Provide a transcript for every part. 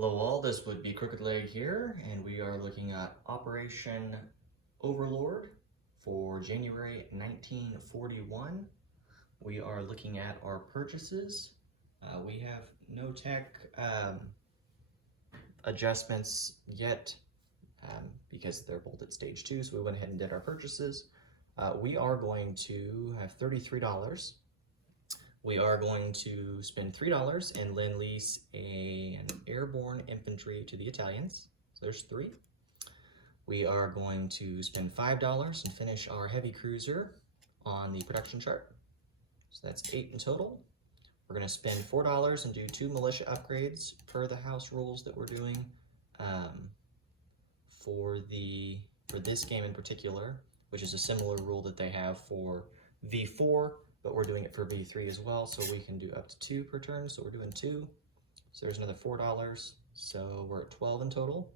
Hello all, this would be Crooked Leg here, and we are looking at Operation Overlord for January 1941. We are looking at our purchases. We have no tech adjustments yet because they're both at stage 2, so we went ahead and did our purchases. We are going to have $33. We are going to spend $3 and lend-lease an airborne infantry to the Italians. So there's 3. We are going to spend $5 and finish our heavy cruiser on the production chart. So that's 8 in total. We're going to spend $4 and do 2 militia upgrades per the house rules that we're doing for this game in particular, which is a similar rule that they have for V4. But we're doing it for V3 as well, so we can do up to 2 per turn, so we're doing 2. So there's another $4, so we're at 12 in total.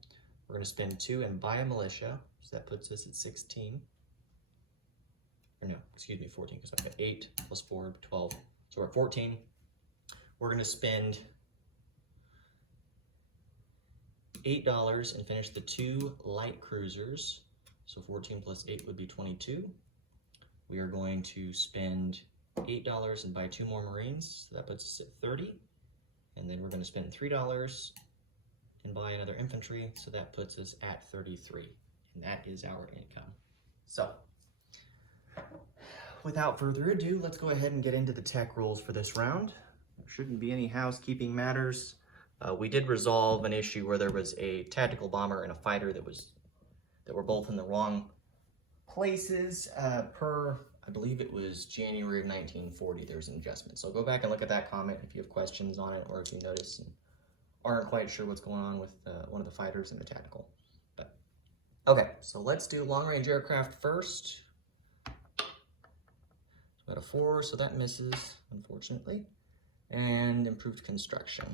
We're going to spend 2 and buy a militia, so that puts us at 16. Or no, excuse me, 14, because I've got 8 plus 4, 12. So we're at 14. We're going to spend $8 and finish the 2 light cruisers. So 14 plus 8 would be 22. We are going to spend $8 and buy 2 more Marines, so that puts us at 30. And then we're going to spend $3 and buy another infantry, so that puts us at 33. And that is our income. So, without further ado, let's go ahead and get into the tech rules for this round. There shouldn't be any housekeeping matters. We did resolve an issue where there was a tactical bomber and a fighter that were both in the wrong places per, I believe it was January of 1940, there's an adjustment. So go back and look at that comment if you have questions on it, or if you notice and aren't quite sure what's going on with one of the fighters and the tactical. But okay, so let's do long-range aircraft first. So we got a 4, so that misses, unfortunately. And improved construction.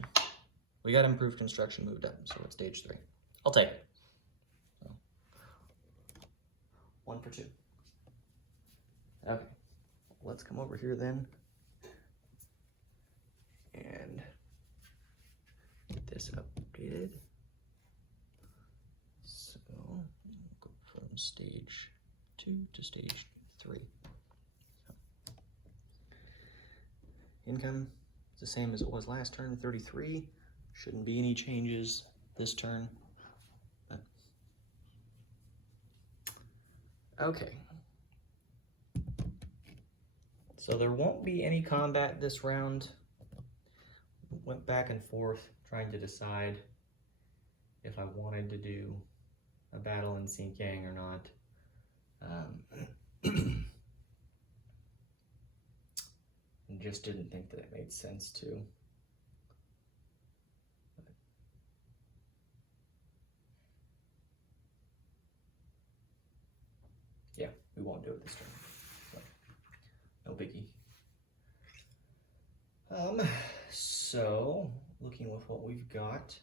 We got improved construction moved up, so it's stage 3. I'll take it. 1 for 2. Okay, let's come over here then and get this updated. So go from stage 2 to stage 3. So, income is the same as it was last turn, 33. Shouldn't be any changes this turn. But okay. So there won't be any combat this round. Went back and forth trying to decide if I wanted to do a battle in Xinjiang or not. And just didn't think that it made sense to. Yeah, we won't do it this turn. No biggie. So looking with what we've got,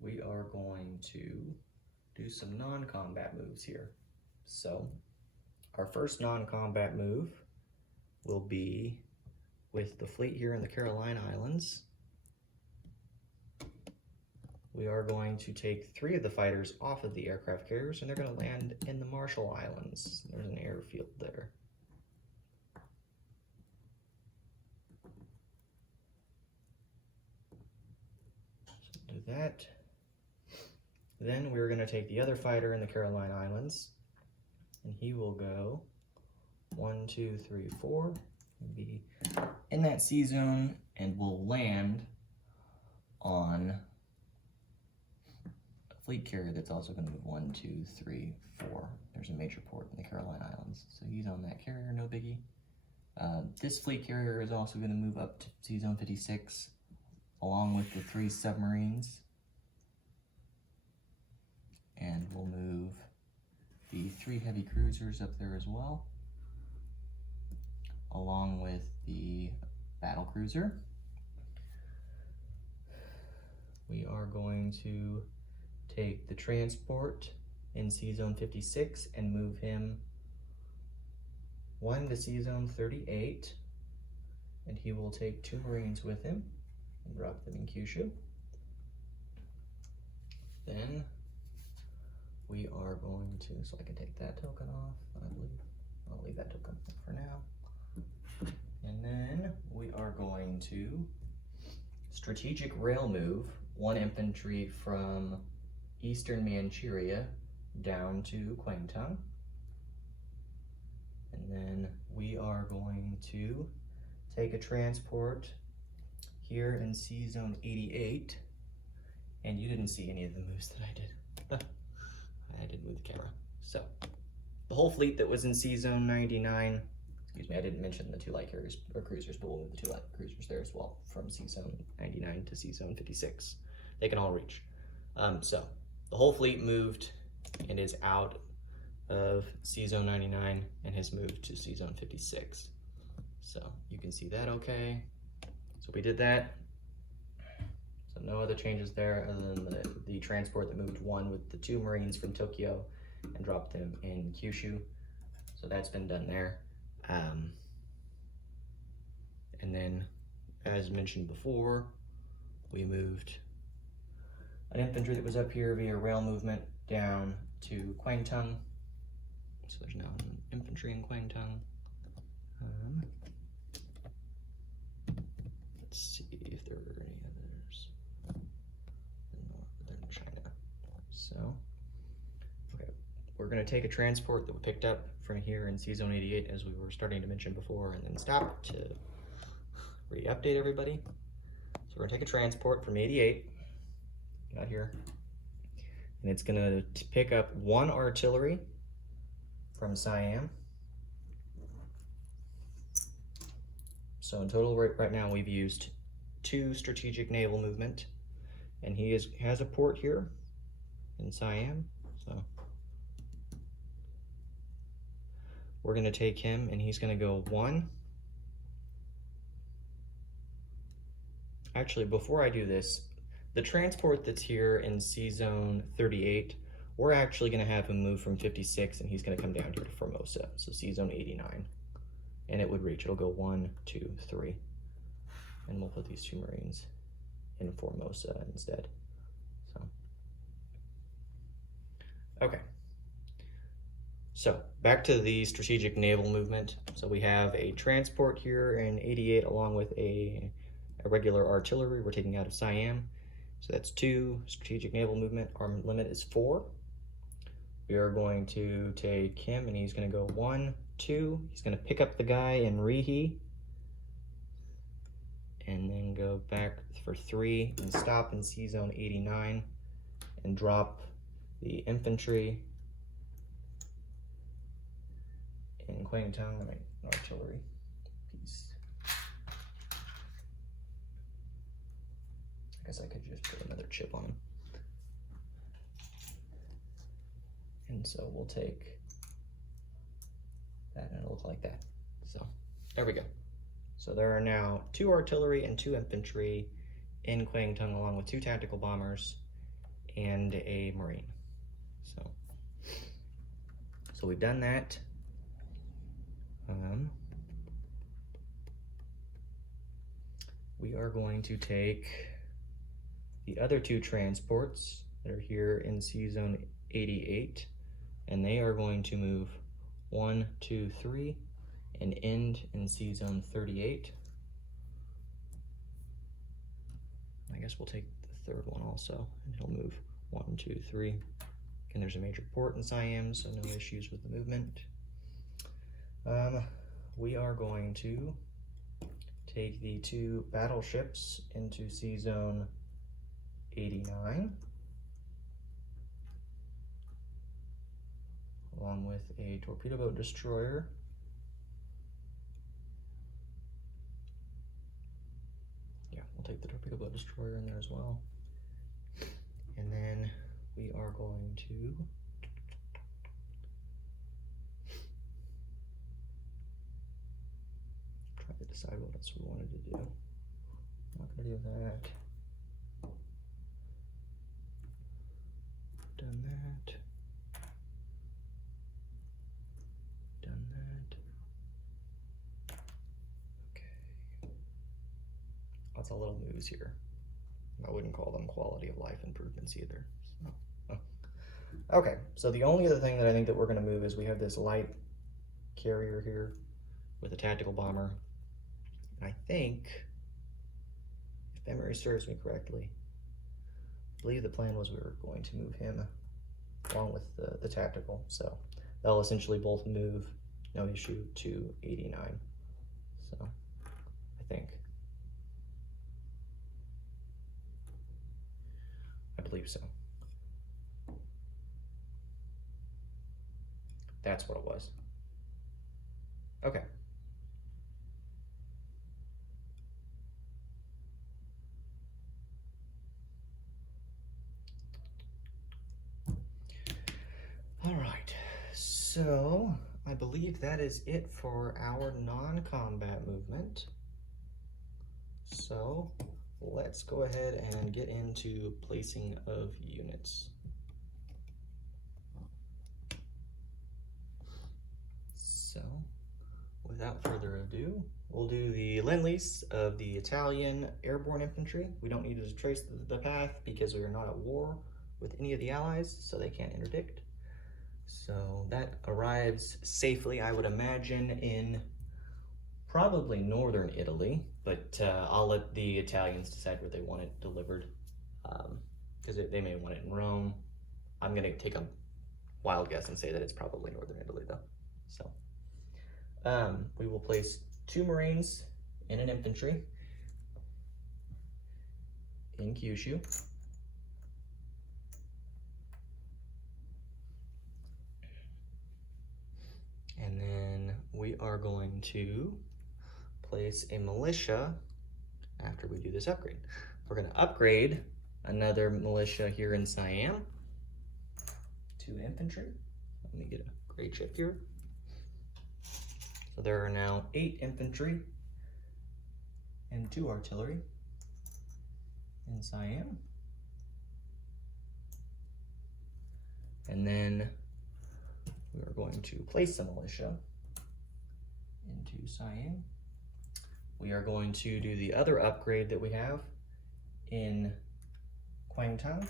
we are going to do some non-combat moves here. So our first non-combat move will be with the fleet here in the Carolina Islands. We are going to take 3 of the fighters off of the aircraft carriers, and they're going to land in the Marshall Islands. There's an airfield there. Do that. Then we're going to take the other fighter in the Carolina Islands, and he will go 1, 2, 3, 4, and be in that sea zone, and will land on a fleet carrier that's also going to move 1, 2, 3, 4. There's a major port in the Carolina Islands, so he's on that carrier, no biggie. This fleet carrier is also going to move up to sea zone 56. Along with the 3 submarines, and we'll move the 3 heavy cruisers up there as well, along with the battle cruiser. We are going to take the transport in sea zone 56 and move him 1 to sea zone 38, and he will take 2 Marines with him and drop them in Kyushu. going to, so I can take that token off, I believe. I'll leave that token for now. And then we are going to strategic rail move 1 infantry from eastern Manchuria down to Kwangtung. And then we are going to take a transport here in C Zone 88. And you didn't see any of the moves that I did. I did move the camera. So the whole fleet that was in C Zone 99, excuse me, I didn't mention the 2 light carriers or cruisers, but we'll move the 2 light cruisers there as well from C Zone 99 to C Zone 56. They can all reach. So the whole fleet moved and is out of C Zone 99 and has moved to C Zone 56. So you can see that okay. So we did that. So no other changes there other than the transport that moved 1 with the 2 Marines from Tokyo and dropped them in Kyushu. So that's been done there. And then, as mentioned before, we moved an infantry that was up here via rail movement down to Kwangtung. So there's now an infantry in Kwangtung. Let's see if there were any others. No, they're in China. So, okay, we're going to take a transport that we picked up from here in C Zone 88, as we were starting to mention before, and then stop to re-update everybody. So we're going to take a transport from 88, got here, and it's going to pick up 1 artillery from Siam. So in total, right now, we've used 2 strategic naval movement, and he has a port here in Siam. So we're going to take him, and he's going to go 1. Actually, before I do this, the transport that's here in C Zone 38, we're actually going to have him move from 56, and he's going to come down here to Formosa, so C Zone 89. And it would reach, it'll go 1, 2, 3. And we'll put these 2 Marines in Formosa instead. So, okay. So, back to the strategic naval movement. So we have a transport here in 88 along with a regular artillery we're taking out of Siam. So that's 2 strategic naval movement. Our limit is 4. We are going to take him, and he's going to go 1, 2. He's going to pick up the guy in Rihe, and then go back for 3 and stop in C Zone 89 and drop the infantry in Kwangtung, an artillery piece. I guess I could just put another chip on him. And so we'll take that, and it'll look like that. So there we go. So there are now 2 artillery and 2 infantry in Kwangtung, along with 2 tactical bombers and a Marine. So we've done that. We are going to take the other 2 transports that are here in C Zone 88, and they are going to move 1, 2, 3 and end in C Zone 38. I guess we'll take the 3rd one also, and it'll move 1, 2, 3. And there's a major port in Siam, so no issues with the movement. We are going to take the 2 battleships into C Zone 89, along with a torpedo boat destroyer. Yeah, we'll take the torpedo boat destroyer in there as well. And then we are going to try to decide what else we wanted to do. Not gonna do that. Done that. Done that. Okay. Lots of little moves here. I wouldn't call them quality of life improvements either. So, Okay, so the only other thing that I think that we're going to move is we have this light carrier here with a tactical bomber. And I think, if memory serves me correctly, I believe the plan was we were going to move him along with the tactical. So they'll essentially both move, no issue, to 89. So I think. I believe so. That's what it was. Okay. All right, so I believe that is it for our non-combat movement. So let's go ahead and get into placing of units. So without further ado, we'll do the Lend-Lease of the Italian Airborne Infantry. We don't need to trace the path because we are not at war with any of the allies, so they can't interdict. So that arrives safely, I would imagine, in probably northern Italy, but I'll let the Italians decide where they want it delivered, because they may want it in Rome. I'm going to take a wild guess and say that it's probably northern Italy, though. So we will place 2 Marines and an infantry in Kyushu. And then we are going to place a militia after we do this upgrade. We're going to upgrade another militia here in Siam to infantry. Let me get a grade chip here. So there are now 8 infantry and 2 artillery in Siam. And then we are going to place a militia into Siam. We are going to do the other upgrade that we have in Kwangtung. So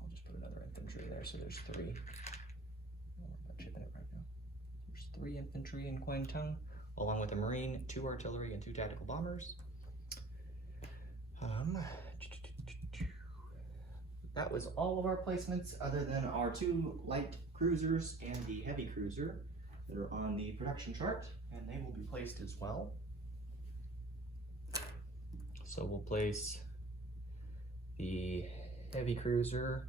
I'll just put another infantry there, so there's 3. I'm not shipping it right now. There's 3 infantry in Kwangtung, along with a Marine, 2 artillery, and 2 tactical bombers. That was all of our placements, other than our 2 light cruisers and the heavy cruiser that are on the production chart, and they will be placed as well. So we'll place the heavy cruiser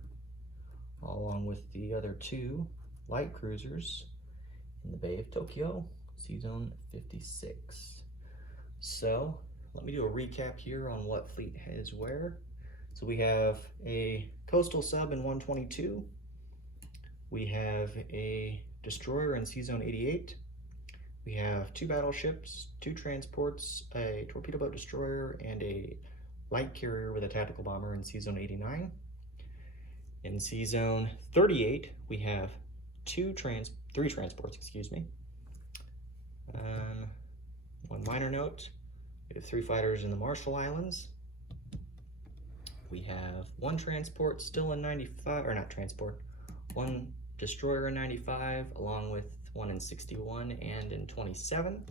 along with the other 2 light cruisers in the Bay of Tokyo, Sea Zone 56. So let me do a recap here on what fleet has where. So we have a coastal sub in 122. We have a destroyer in Sea Zone 88. We have 2 battleships, 2 transports, a torpedo boat destroyer, and a light carrier with a tactical bomber in Sea Zone 89. In Sea Zone 38, we have 3 transports, excuse me. One minor note, we have 3 fighters in the Marshall Islands. We have 1 transport still in 95, or not transport, 1 destroyer in 95, along with 1 in 61 and in 27.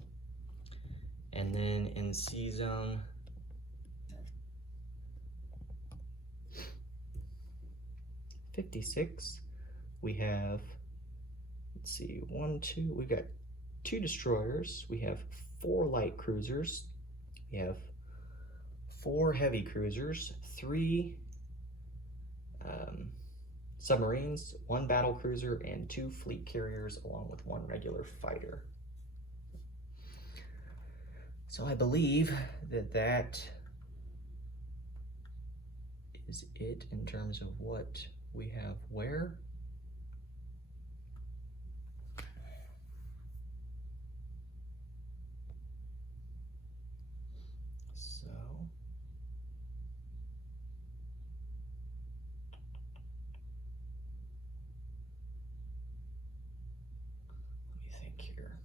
And then in Sea Zone 56, we have, let's see, we've got 2 destroyers, we have 4 light cruisers, we have 4 heavy cruisers, 3 submarines, 1 battle cruiser, and 2 fleet carriers, along with 1 regular fighter. So I believe that that is it in terms of what we have where. So let me think here.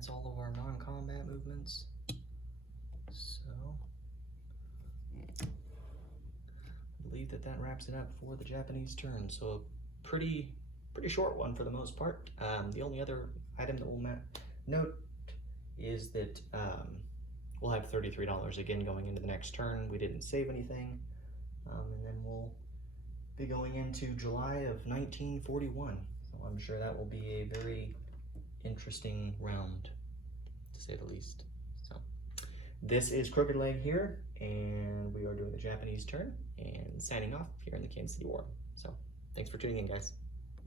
that's all of our non-combat movements. So I believe that wraps it up for the Japanese turn. So a pretty short one for the most part. The only other item that we'll note is that we'll have $33 again going into the next turn. We didn't save anything, and then we'll be going into July of 1941. So I'm sure that will be a very interesting round, to say the least. So this is Crooked Leg here, and we are doing the Japanese turn and signing off here in the Kansas City War. So thanks for tuning in, guys.